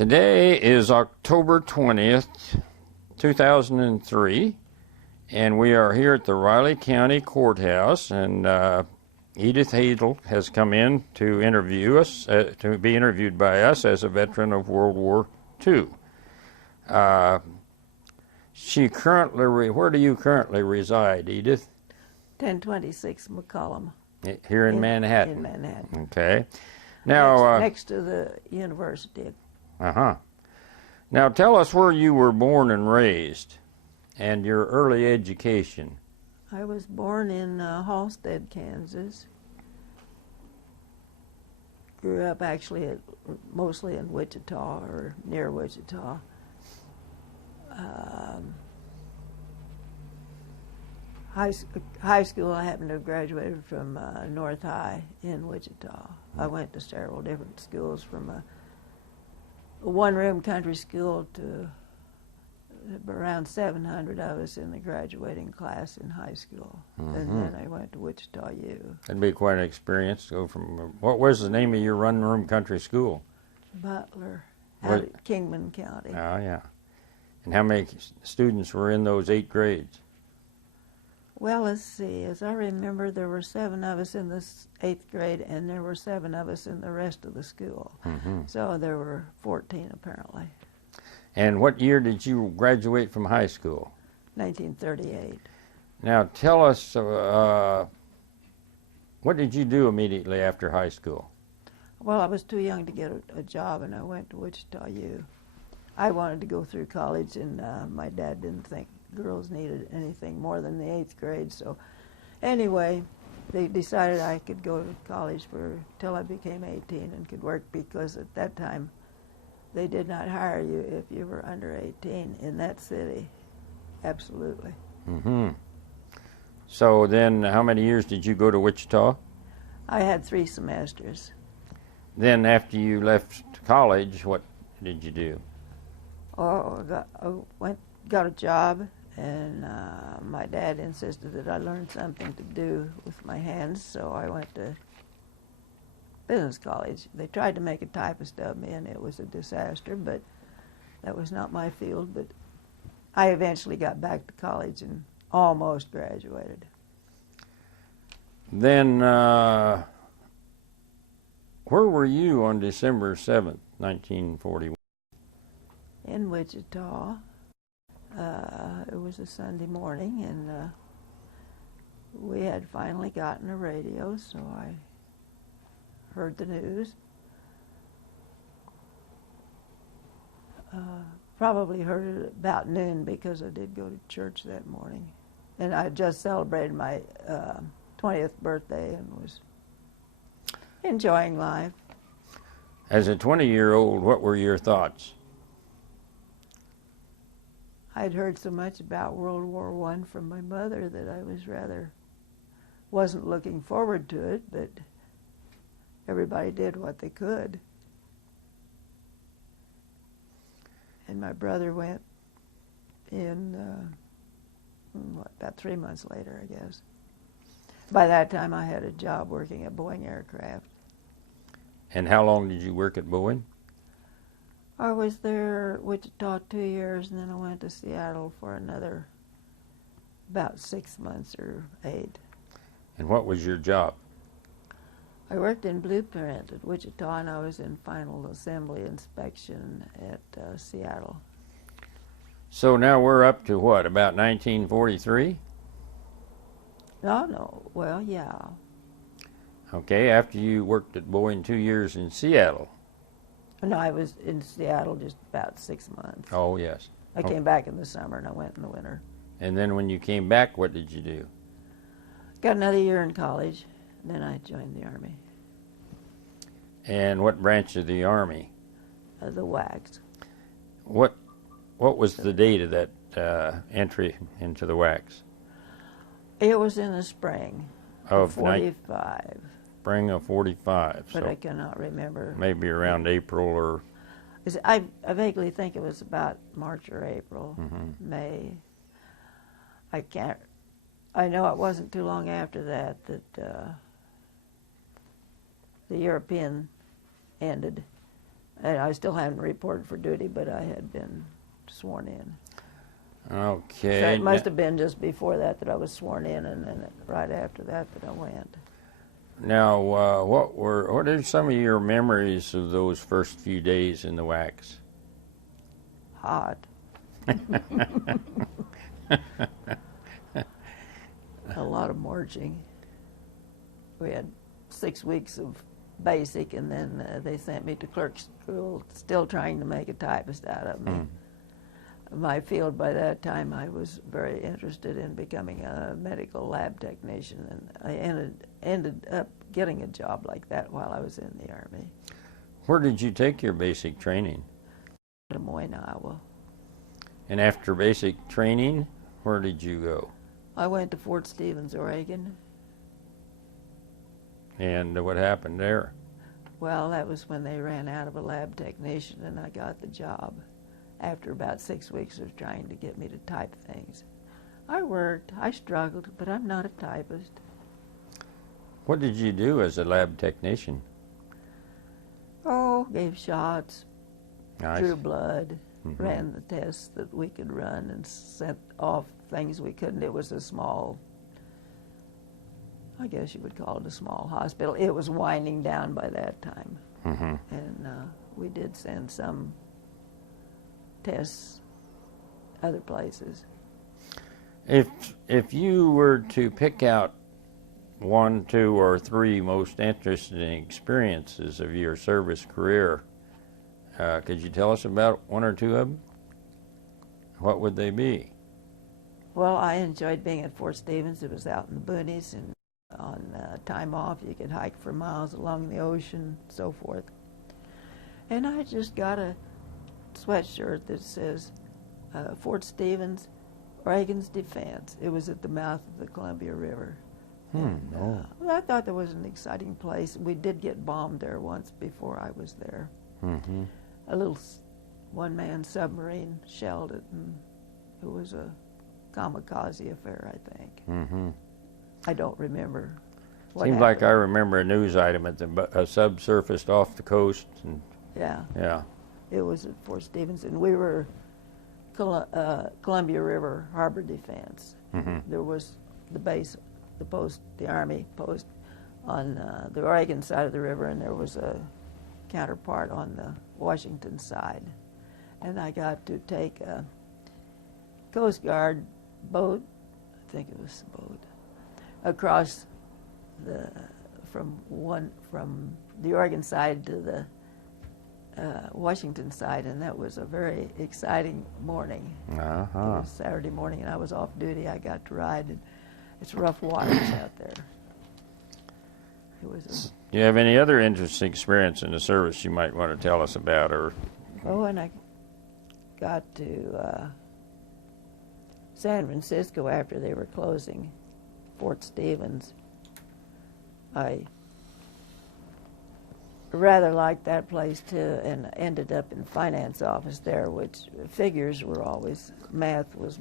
Today is October 20th, 2003, and we are here at the Riley County Courthouse, and Edith Hadle has come in to interview us, to be interviewed by us as a veteran of World War II. Where do you currently reside, Edith? 1026 McCollum. Here in Manhattan? In Manhattan. Okay. Now, next to the university. Uh-huh. Now tell us where you were born and raised and your early education. I was born in Halstead, Kansas. Grew up actually mostly in Wichita or near Wichita. High school, I happened to have graduated from North High in Wichita. I went to several different schools, from a one-room country school to around 700 of us in the graduating class in high school. Mm-hmm. And then I went to Wichita U. That'd be quite an experience to go from, what was the name of your one-room country school? Butler, out of Kingman County. Oh, yeah. And how many students were in those 8 grades? Well, let's see. As I remember, there were 7 of us in the 8th grade, and there were 7 of us in the rest of the school. Mm-hmm. So there were 14, apparently. And what year did you graduate from high school? 1938. Now, tell us, what did you do immediately after high school? Well, I was too young to get a job, and I went to Wichita U. I wanted to go through college, and my dad didn't think girls needed anything more than the 8th grade. So anyway, they decided I could go to college till I became 18 and could work, because at that time they did not hire you if you were under 18 in that city. Absolutely. Mm-hmm. So then how many years did you go to Wichita? I had 3 semesters. Then after you left college, what did you do? Oh, I got a job, and my dad insisted that I learn something to do with my hands, so I went to business college. They tried to make a typist of me, and it was a disaster, but that was not my field. But I eventually got back to college and almost graduated. Then where were you on December 7th, 1941? In Wichita. It was a Sunday morning, and we had finally gotten a radio, so I heard the news. Probably heard it about noon, because I did go to church that morning. And I just celebrated my 20th birthday and was enjoying life. As a 20-year-old, what were your thoughts? I'd heard so much about World War I from my mother that I wasn't looking forward to it, but everybody did what they could. And my brother went in, about 3 months later, I guess. By that time, I had a job working at Boeing Aircraft. And how long did you work at Boeing? I was there at Wichita 2 years, and then I went to Seattle for another about 6 months or 8. And what was your job? I worked in blueprint at Wichita, and I was in final assembly inspection at Seattle. So now we're up to what, about 1943? No, well, yeah. Okay, after you worked at Boeing 2 years in Seattle. No, I was in Seattle just about 6 months. Oh, yes. I came back in the summer, and I went in the winter. And then when you came back, what did you do? Got another year in college, and then I joined the Army. And what branch of the Army? The WACs. What was the date of that entry into the WACs? It was in the spring of 45. Spring of 45. But so I cannot remember. Maybe around April or... I vaguely think it was about March or April, May. I know it wasn't too long after that the European ended. And I still haven't reported for duty, but I had been sworn in. Okay. So it must have been just before that I was sworn in, and then right after that I went. Now, what are some of your memories of those first few days in the wax? Hot. A lot of marching. We had 6 weeks of basic, and then they sent me to clerk school, still trying to make a typist out of me. My field by that time, I was very interested in becoming a medical lab technician, and I ended up getting a job like that while I was in the Army. Where did you take your basic training? Des Moines, Iowa. And after basic training, where did you go? I went to Fort Stevens, Oregon. And what happened there? Well, that was when they ran out of a lab technician, and I got the job after about 6 weeks of trying to get me to type things. I worked, I struggled, but I'm not a typist. What did you do as a lab technician? Oh, gave shots, Nice. drew blood, ran the tests that we could run, and sent off things we couldn't. It was a small, I guess you would call it a small hospital. It was winding down by that time. And we did send some tests other places. If you were to pick out 1, 2, or 3 most interesting experiences of your service career, could you tell us about 1 or 2 of them? What would they be? Well, I enjoyed being at Fort Stevens. It was out in the boonies, and on time off you could hike for miles along the ocean, so forth. And I just got a sweatshirt that says Fort Stevens, Oregon's Defense. It was at the mouth of the Columbia River. Well, I thought that was an exciting place. We did get bombed there once before I was there. A little one-man submarine shelled it, and it was a kamikaze affair, I think. I don't remember what Seems happened. like I remember a news item at a subsurfaced off the coast. And Yeah. It was at Fort Stevens, and we were Columbia River Harbor Defense. There was the base, the post, the Army post on the Oregon side of the river, and there was a counterpart on the Washington side. And I got to take a Coast Guard boat, I think it was a boat, across from the Oregon side to the Washington side, and that was a very exciting morning. It was Saturday morning, and I was off duty. I got to ride, and it's rough waters out there. It was. Do you have any other interesting experience in the service you might want to tell us about? Or and I got to San Francisco after they were closing Fort Stevens. I rather liked that place too, and ended up in finance office there, which figures were always, math was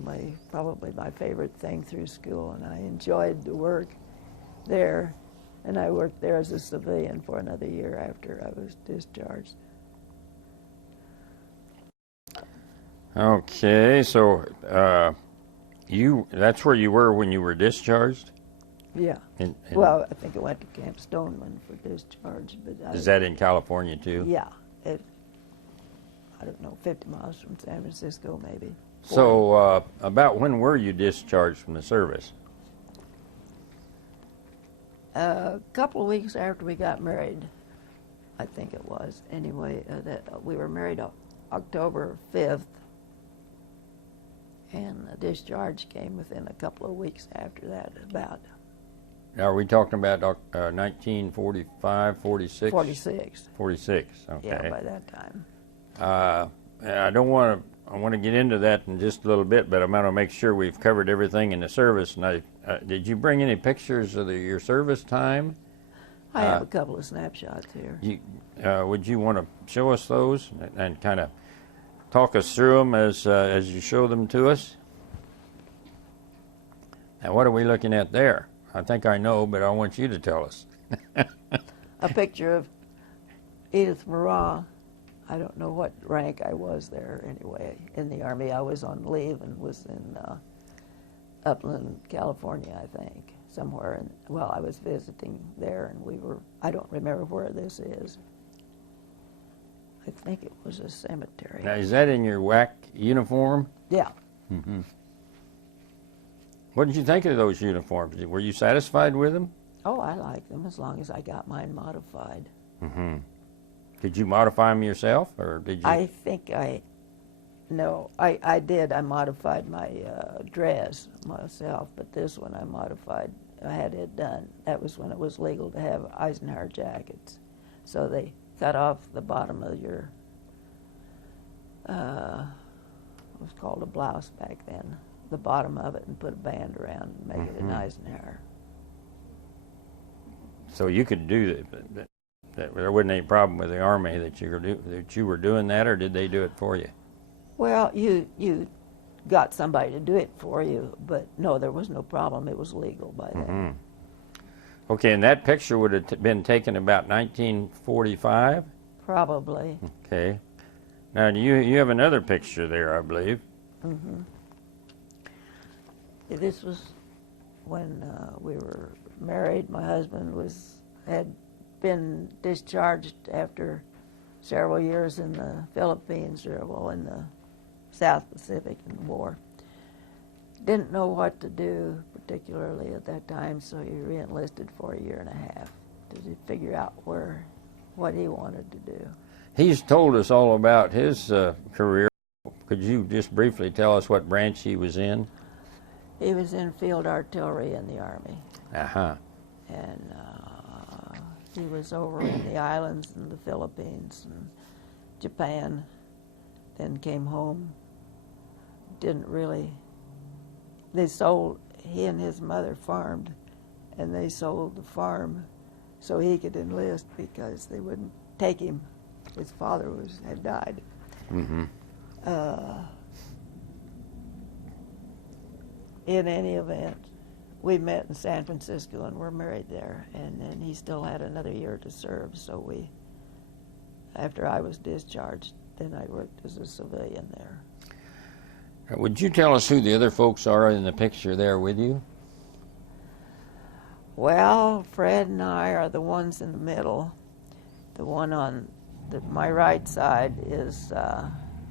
probably my favorite thing through school, and I enjoyed the work there, and I worked there as a civilian for another year after I was discharged. Okay, so that's where you were when you were discharged? Yeah. Well, I think I went to Camp Stoneman for discharge. But is that in California too? Yeah. I don't know, 50 miles from San Francisco maybe. So about when were you discharged from the service? A couple of weeks after we got married, I think it was. Anyway, we were married October 5th, and the discharge came within a couple of weeks after that, about. Are we talking about 1945, 46? 46. 46, okay. Yeah, by that time. I want to get into that in just a little bit, but I'm going to make sure we've covered everything in the service. And did you bring any pictures of your service time? I have a couple of snapshots here. Would you want to show us those and kind of talk us through them as you show them to us? Now, what are we looking at there? I think I know, but I want you to tell us. A picture of Edith Mieran. I don't know what rank I was there anyway. In the Army, I was on leave and was in Upland, California, I think, somewhere. And well, I was visiting there, and we were, I don't remember where this is. I think it was a cemetery. Now, is that in your WAC uniform? Yeah. Mm-hmm. What did you think of those uniforms? Were you satisfied with them? Oh, I like them as long as I got mine modified. Mm-hmm. Did you modify them yourself, or did you? I think no, I did. I modified my dress myself, but this one I modified. I had it done. That was when it was legal to have Eisenhower jackets. So they cut off the bottom of your, it was called a blouse back then, the bottom of it, and put a band around and make it an Eisenhower. So you could do that. There wasn't any problem with the Army that you were doing that, or did they do it for you? Well, you got somebody to do it for you, but no, there was no problem. It was legal by then. Mm-hmm. Okay, and that picture would have been taken about 1945? Probably. Okay. Now, you have another picture there, I believe. Mm-hmm. This was when we were married. My husband had been discharged after several years in the Philippines, or well, in the South Pacific in the war. Didn't know what to do particularly at that time, so he re-enlisted for a year and a half to figure out what he wanted to do. He's told us all about his career. Could you just briefly tell us what branch he was in? He was in field artillery in the Army. Uh-huh. And he was over in the islands in the Philippines and Japan, then came home. Didn't really, he and his mother farmed, and they sold the farm so he could enlist because they wouldn't take him. His father had died. Mm-hmm. In any event, we met in San Francisco and were married there, and then he still had another year to serve, so after I was discharged, then I worked as a civilian there. Would you tell us who the other folks are in the picture there with you? Well, Fred and I are the ones in the middle. The one on my right side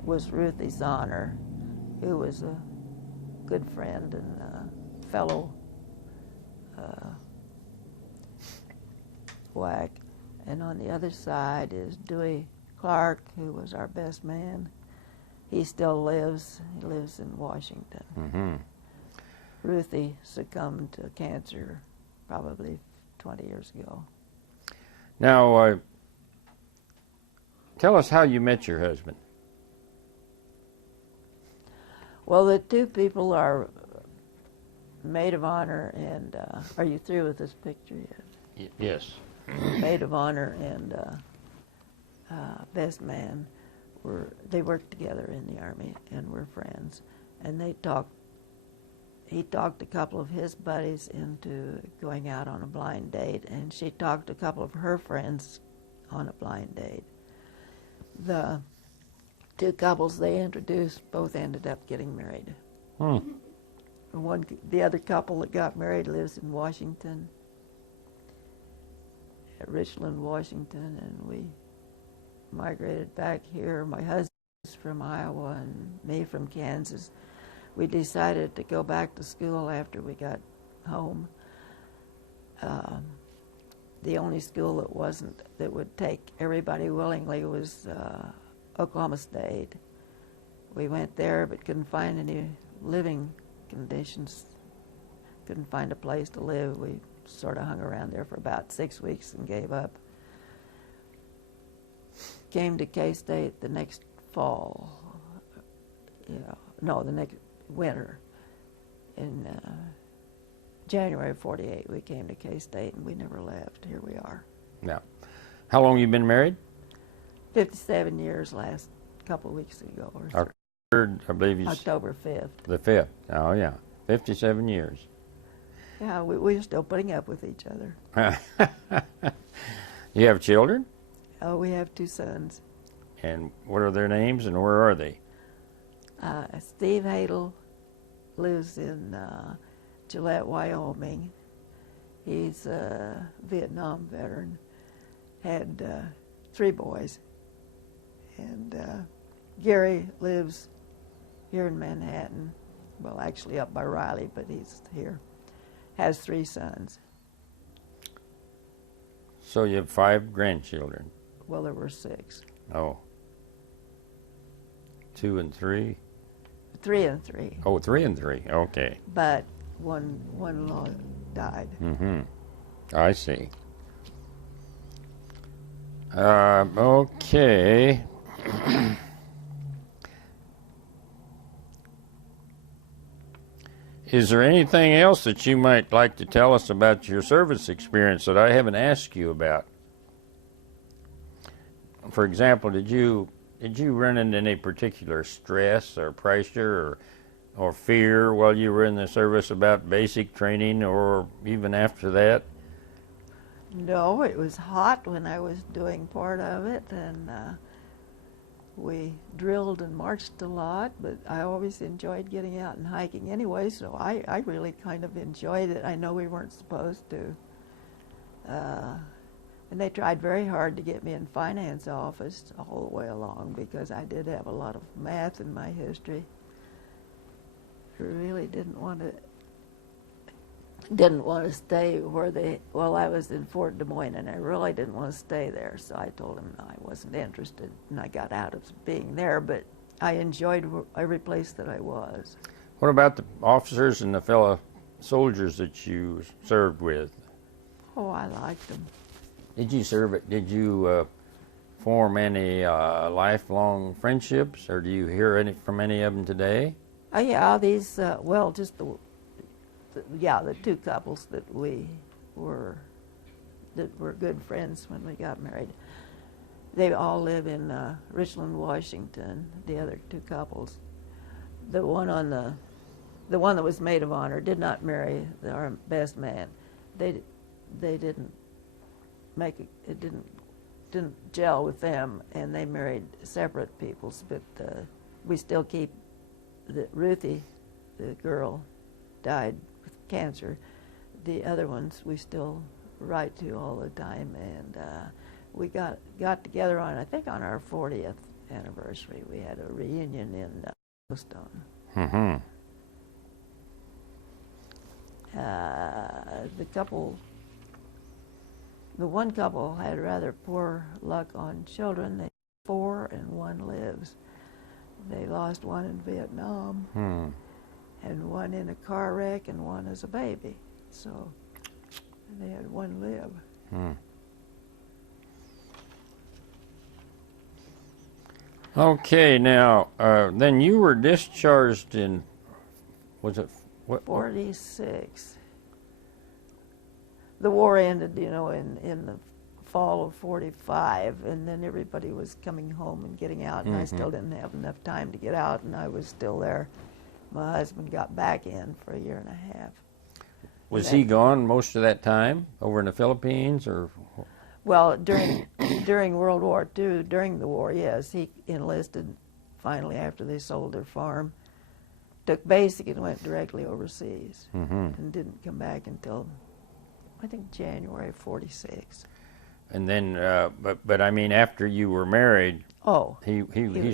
was Ruthie Zahner, who was a good friend and fellow WAC. And on the other side is Dewey Clark, who was our best man. He still lives. He lives in Washington. Mm-hmm. Ruthie succumbed to cancer probably 20 years ago. Now, tell us how you met your husband. Well, the two people are maid of honor and, are you through with this picture yet? Yes. Maid of honor and best man they worked together in the Army and were friends. And he talked a couple of his buddies into going out on a blind date, and she talked a couple of her friends on a blind date. The two couples they introduced both ended up getting married. Hmm. The other couple that got married lives in Washington, at Richland, Washington, and we migrated back here. My husband's from Iowa and me from Kansas. We decided to go back to school after we got home. The only school that would take everybody willingly was Oklahoma State. We went there but couldn't find any living conditions, couldn't find a place to live. We sort of hung around there for about 6 weeks and gave up. Came to K-State the next fall, the next winter. In January of '48, we came to K-State and we never left. Here we are. Now, how long you been married? 57 years last couple of weeks ago. Or so. October, I believe you October 5th. The 5th. Oh, yeah. 57 years. Yeah, we're still putting up with each other. You have children? Oh, we have 2 sons. And what are their names and where are they? Steve Hadle lives in Gillette, Wyoming. He's a Vietnam veteran, had 3 boys. And Gary lives here in Manhattan, well, actually up by Riley, but he's here. Has 3 sons. So you have 5 grandchildren? Well, there were 6. Oh. 2 and 3? 3 and 3. Oh, 3 and 3. Okay. But one-in-law died. Mm-hmm. I see. Okay. Is there anything else that you might like to tell us about your service experience that I haven't asked you about? For example, did you run into any particular stress or pressure or fear while you were in the service about basic training or even after that? No, it was hot when I was doing part of it, and we drilled and marched a lot, but I always enjoyed getting out and hiking anyway, so I really kind of enjoyed it. I know we weren't supposed to. And they tried very hard to get me in finance office all the way along because I did have a lot of math in my history. I really didn't want to stay well, I was in Fort Des Moines, and I really didn't want to stay there, so I told him I wasn't interested, and I got out of being there, but I enjoyed every place that I was. What about the officers and the fellow soldiers that you served with? Oh, I liked them. Did you form any lifelong friendships, or do you hear from any of them today? Oh, yeah, these, well, just the 2 couples that were good friends when we got married. They all live in Richland, Washington. The other 2 couples, the one that was maid of honor did not marry our best man. They didn't make it didn't gel with them, and they married separate peoples. But we still keep Ruthie, the girl, died with cancer. The other ones we still write to all the time, and we got together on, I think, on our 40th anniversary. We had a reunion in Yellowstone. Mm-hmm. The one couple had rather poor luck on children. They had 4 and 1 lives. They lost 1 in Vietnam, and 1 in a car wreck, and 1 as a baby. So they had 1 live. Okay, now then you were discharged in, was it what? 46. The war ended, in the fall of 45, and then everybody was coming home and getting out, and I still didn't have enough time to get out, and I was still there. My husband got back in for a year and a half. Was he gone most of that time over in the Philippines, or? Well, during World War II, during the war, yes, he enlisted finally after they sold their farm, took basic and went directly overseas, and didn't come back until, I think, January 46. And then, but I mean, after you were married, he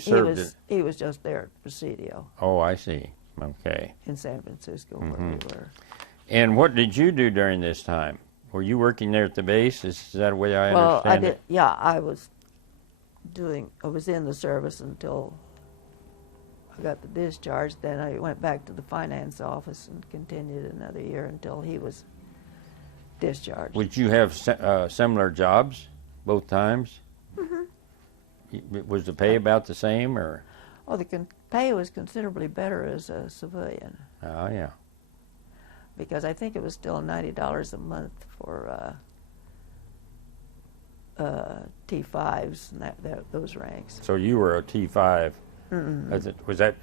served. He was just there at Presidio. Oh, I see. Okay. In San Francisco, where we were. And what did you do during this time? Were you working there at the base? Is that the way I understand it? Yeah, I was in the service until I got the discharge. Then I went back to the finance office and continued another year until he was discharged. Would you have similar jobs both times? Was the pay about the same, or? Oh, the pay was considerably better as a civilian. Oh, yeah. Because I think it was still $90 a month for T5s and those ranks. So you were a T5. Was that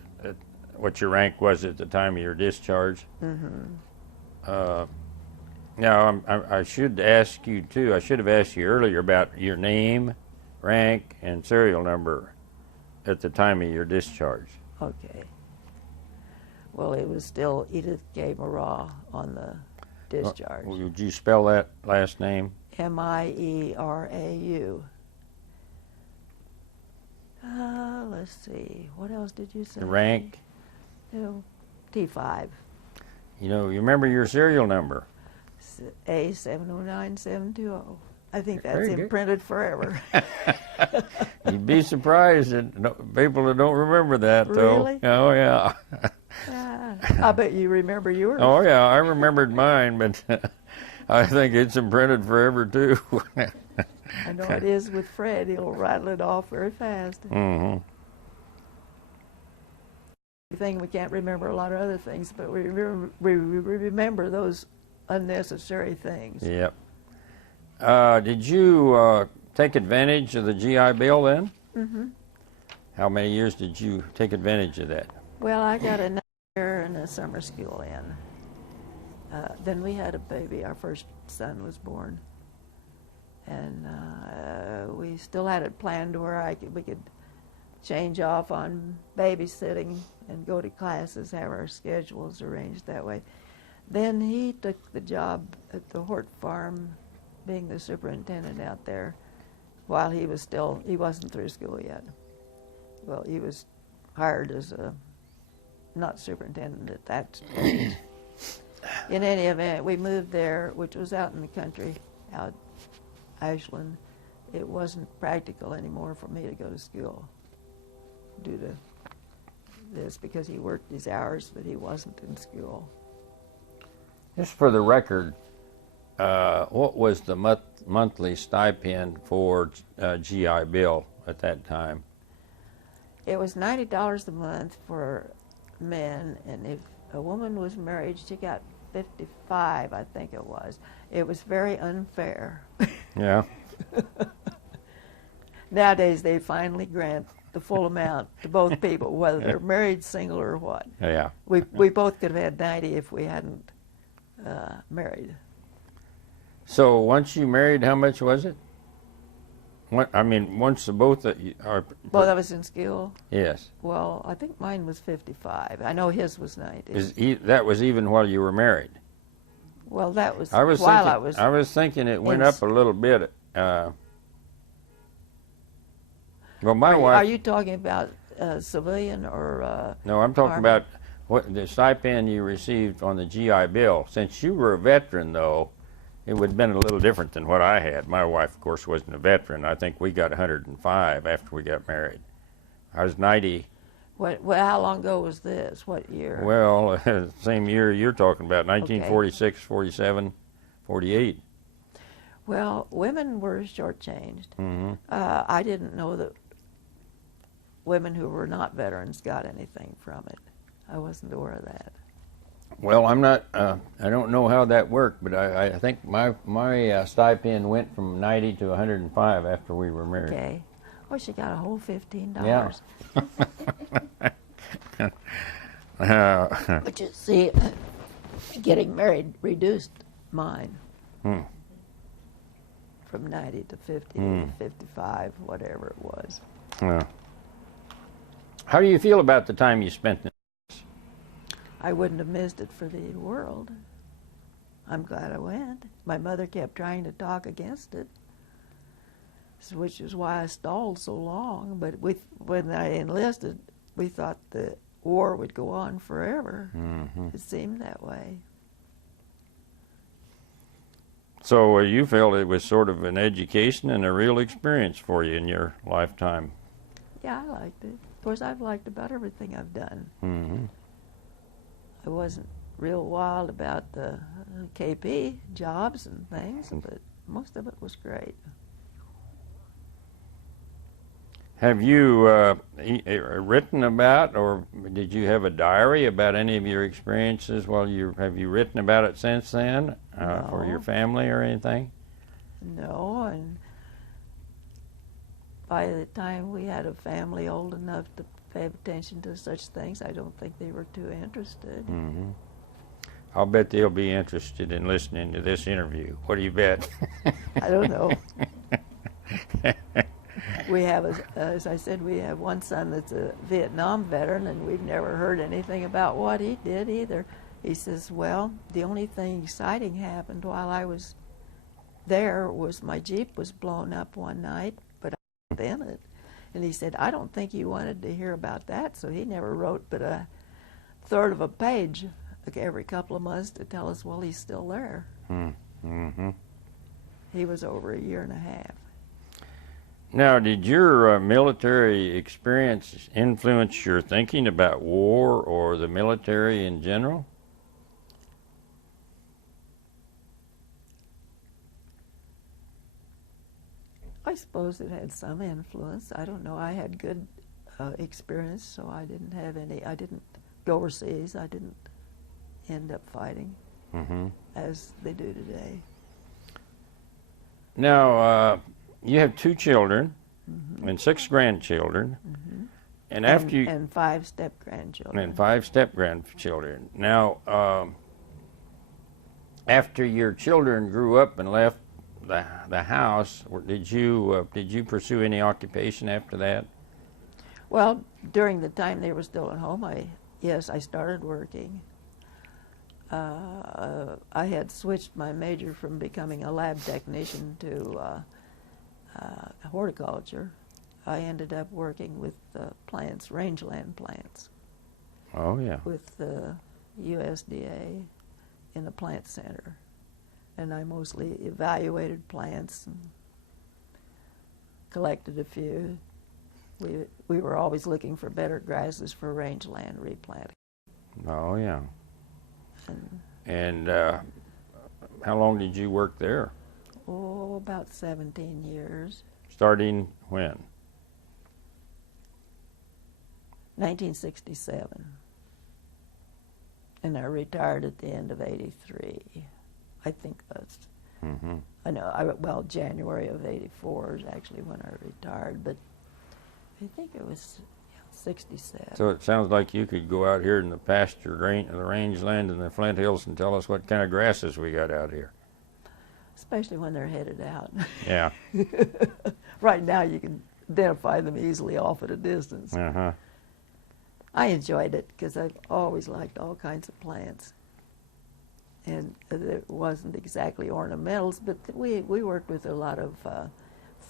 what your rank was at the time of your discharge? Now, I should ask you, too, I should have asked you earlier about your name, rank, and serial number. at the time of your discharge? Okay. Well, it was still Edith K. Mieran on the discharge. Would you spell that last name? Mierau. Let's see. What else did you say? The rank? T5. You remember your serial number? A709720. I think that's Very good. imprinted forever. You'd be surprised at people that don't remember that, though. Really? Oh, yeah. I bet you remember yours. Oh, yeah, I remembered mine, but I think it's imprinted forever, too. I know it is with Fred. He'll rattle it off very fast. Mm-hmm. We can't remember a lot of other things, but we remember those unnecessary things. Yep. Did you take advantage of the GI Bill then? Mm-hmm. How many years did you take advantage of that? Well, I got a year and a summer school in. Then we had a baby. Our first son was born. And we still had it planned where we could change off on babysitting and go to classes, have our schedules arranged that way. Then he took the job at the Hort Farm, being the superintendent out there, while he wasn't through school yet. Well, he was hired as not superintendent at that stage. In any event, we moved there, which was out in the country, out Ashland. It wasn't practical anymore for me to go to school due to this, because he worked his hours, but he wasn't in school. Just for the record, what was the monthly stipend for GI Bill at that time? It was $90 a month for men, and if a woman was married, she got $55, I think it was. It was very unfair. Yeah. Nowadays, they finally grant the full amount to both people, whether they're married, single, or what. Yeah. We both could have had 90 if we hadn't married. So once you married, how much was it? Once the both of you are... Both of us in school? Yes. Well, I think mine was 55. I know his was 90. That was even while you were married? Well, that was I was thinking it went in up a little bit. Well, my wife... Are you talking about civilian or... No, I'm talking Army? about what the stipend you received on the GI Bill. Since you were a veteran, though, it would have been a little different than what I had. My wife, of course, wasn't a veteran. I think we got 105 after we got married. I was 90. How long ago was this? What year? Well, same year you're talking about, 1946, 47, 48. Well, women were shortchanged. Mm-hmm. I didn't know that women who were not veterans got anything from it. I wasn't aware of that. Well, I'm not. I don't know how that worked, but I think my stipend went from 90 to 105 after we were married. Okay. Well, she got a whole $15. Yeah. But you see, getting married reduced mine from 90 to 50, 55, whatever it was. How do you feel about the time you spent in? I wouldn't have missed it for the world. I'm glad I went. My mother kept trying to talk against it, which is why I stalled so long. But when I enlisted, we thought the war would go on forever. Mm-hmm. It seemed that way. So you felt it was sort of an education and a real experience for you in your lifetime? Yeah, I liked it. Of course, I've liked about everything I've done. Mm-hmm. I wasn't real wild about the KP jobs and things, but most of it was great. Have you written about, or did you have a diary about any of your experiences have you written about it since then for your family or anything? No, and by the time we had a family old enough to pay attention to such things, I don't think they were too interested. Mm-hmm. I'll bet they'll be interested in listening to this interview. What do you bet? I don't know. We have, as I said, we have one son that's a Vietnam veteran, and we've never heard anything about what he did either. He says, well, the only thing exciting happened while I was there was my Jeep was blown up one night, but I was in it. And he said, I don't think you wanted to hear about that, so he never wrote but a third of a page every couple of months to tell us, well, he's still there. Mm-hmm. He was over a year and a half. Now, did your military experience influence your thinking about war or the military in general? I suppose it had some influence. I don't know. I had good experience, so I didn't have any. I didn't go overseas. I didn't end up fighting as they do today. Now, you have 2 children and 6 grandchildren, and after you and 5 step-grandchildren. And 5 step-grandchildren. Now, after your children grew up and left the house, did you pursue any occupation after that? Well, during the time they were still at home, I started working. I had switched my major from becoming a lab technician to horticulture. I ended up working with plants, rangeland plants. Oh, yeah. With the USDA in the plant center. And I mostly evaluated plants and collected a few. We were always looking for better grasses for rangeland replanting. Oh, yeah. And how long did you work there? Oh, about 17 years. Starting when? 1967. And I retired at the end of 83. I think that's, I know, January of 84 is actually when I retired, but I think it was 67. So it sounds like you could go out here in the pasture, the rangeland and the Flint Hills and tell us what kind of grasses we got out here. Especially when they're headed out. Yeah. Right now you can identify them easily off at a distance. I enjoyed it because I've always liked all kinds of plants. And it wasn't exactly ornamentals, but we worked with a lot of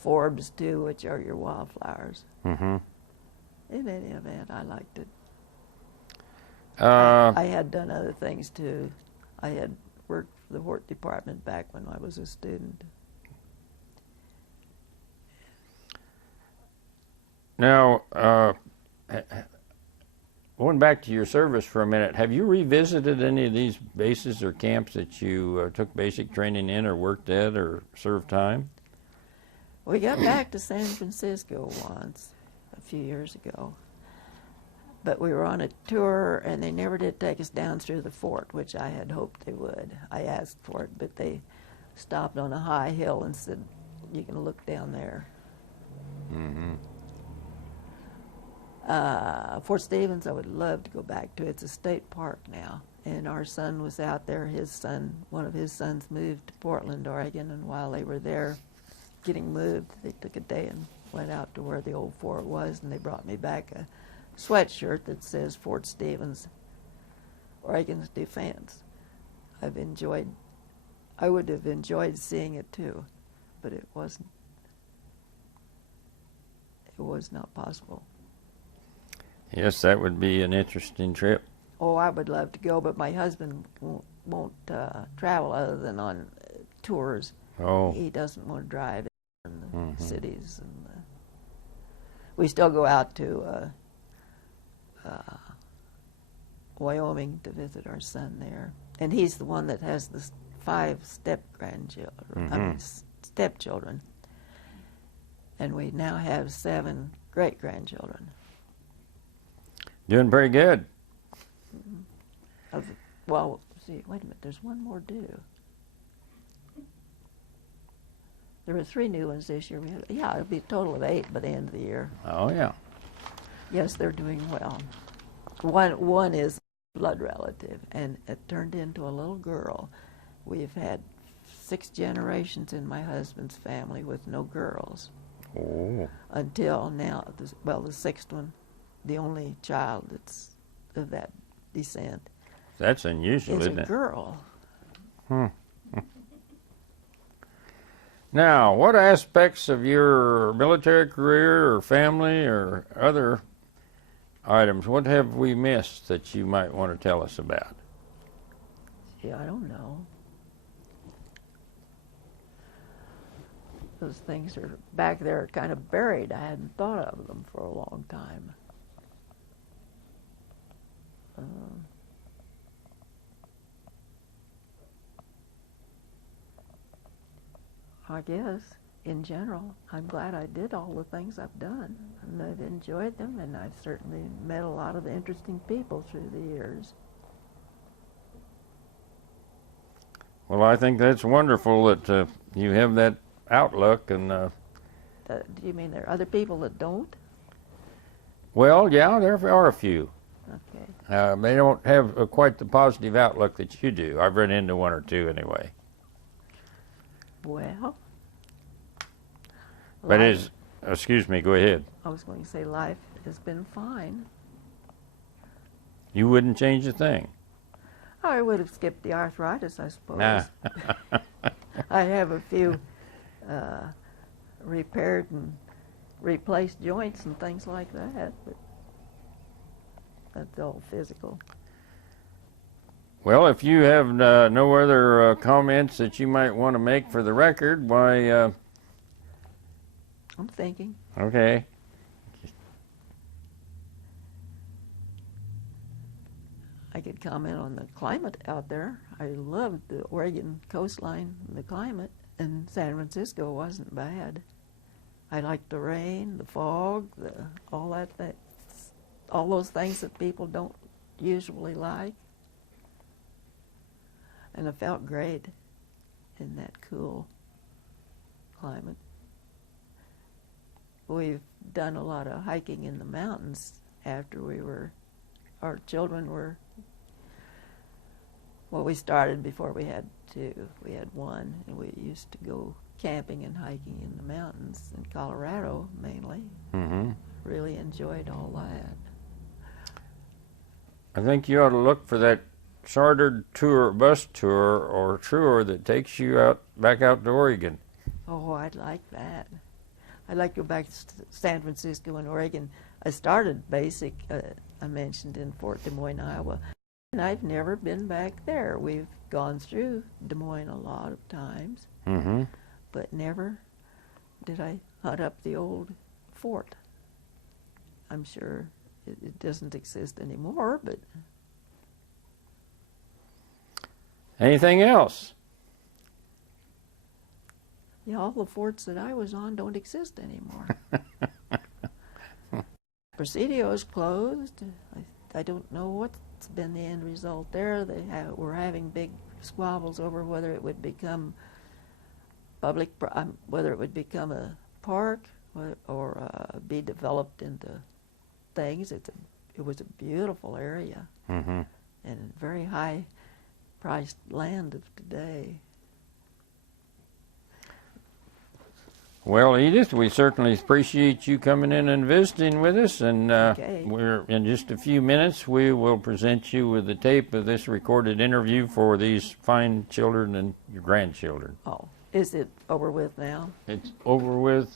forbs too, which are your wildflowers. In any event, I liked it. I had done other things too. I had worked for the hort department back when I was a student. Now, going back to your service for a minute, have you revisited any of these bases or camps that you took basic training in or worked at or served time? We got back to San Francisco once, a few years ago. But we were on a tour, and they never did take us down through the fort, which I had hoped they would. I asked for it, but they stopped on a high hill and said, you can look down there. Fort Stevens, I would love to go back to. It's a state park now. And our son was out there. One of his sons moved to Portland, Oregon, and while they were there getting moved, they took a day and went out to where the old fort was, and they brought me back a sweatshirt that says Fort Stevens, Oregon's Defense. I would have enjoyed seeing it too, but it was not possible. Yes, that would be an interesting trip. Oh, I would love to go, but my husband won't travel other than on tours. Oh. He doesn't want to drive in the cities. And we still go out to Wyoming to visit our son there. And he's the one that has the 5 step-grandchildren, stepchildren. And we now have 7 great-grandchildren. Doing pretty good. Well, see, wait a minute, there's one more due. There were 3 new ones this year. It'll be a total of 8 by the end of the year. Oh, yeah. Yes, they're doing well. One is a blood relative, and it turned into a little girl. We've had 6 generations in my husband's family with no girls. Oh. until now. Well, the sixth one, the only child that's of that descent, That's unusual, is isn't a it? girl. Now, what aspects of your military career or family or other items, what have we missed that you might want to tell us about? Yeah, I don't know. Those things are back there kind of buried. I hadn't thought of them for a long time. I guess, in general, I'm glad I did all the things I've done. And I've enjoyed them, and I've certainly met a lot of interesting people through the years. Well, I think that's wonderful that you have that outlook. And Do you mean there are other people that don't? well, yeah, there are a few. Okay. They don't have quite the positive outlook that you do. I've run into one or two anyway. Well, But life- excuse me, go ahead. I was going to say life has been fine. You wouldn't change a thing. I would have skipped the arthritis, I suppose. Nah. I have a few repaired and replaced joints and things like that, but that's all physical. Well, if you have no other comments that you might want to make for the record, why, I'm thinking. okay. I could comment on the climate out there. I loved the Oregon coastline, the climate, and San Francisco wasn't bad. I liked the rain, the fog, all those things that people don't usually like. And I felt great in that cool climate. We've done a lot of hiking in the mountains after our children were, well, we started before we had two. We had one, and we used to go camping and hiking in the mountains in Colorado mainly. Mm-hmm. Really enjoyed all that. I think you ought to look for that chartered tour, bus tour, or tour that takes you back out to Oregon. Oh, I'd like that. I'd like to go back to San Francisco and Oregon. I started basic, I mentioned, in Fort Des Moines, Iowa. And I've never been back there. We've gone through Des Moines a lot of times, Mm-hmm. but never did I hunt up the old fort. I'm sure it doesn't exist anymore, but Anything else? yeah, all the forts that I was on don't exist anymore. Presidio's closed. I don't know what's been the end result there. We're having big squabbles over whether it would become whether it would become a park or be developed into things. It was a beautiful area Mm-hmm. and very high-priced land of today. Well, Edith, we certainly appreciate you coming in and visiting with us, and Okay. we're in just a few minutes we will present you with the tape of this recorded interview for these fine children and your grandchildren. Oh, is it over with now? It's over with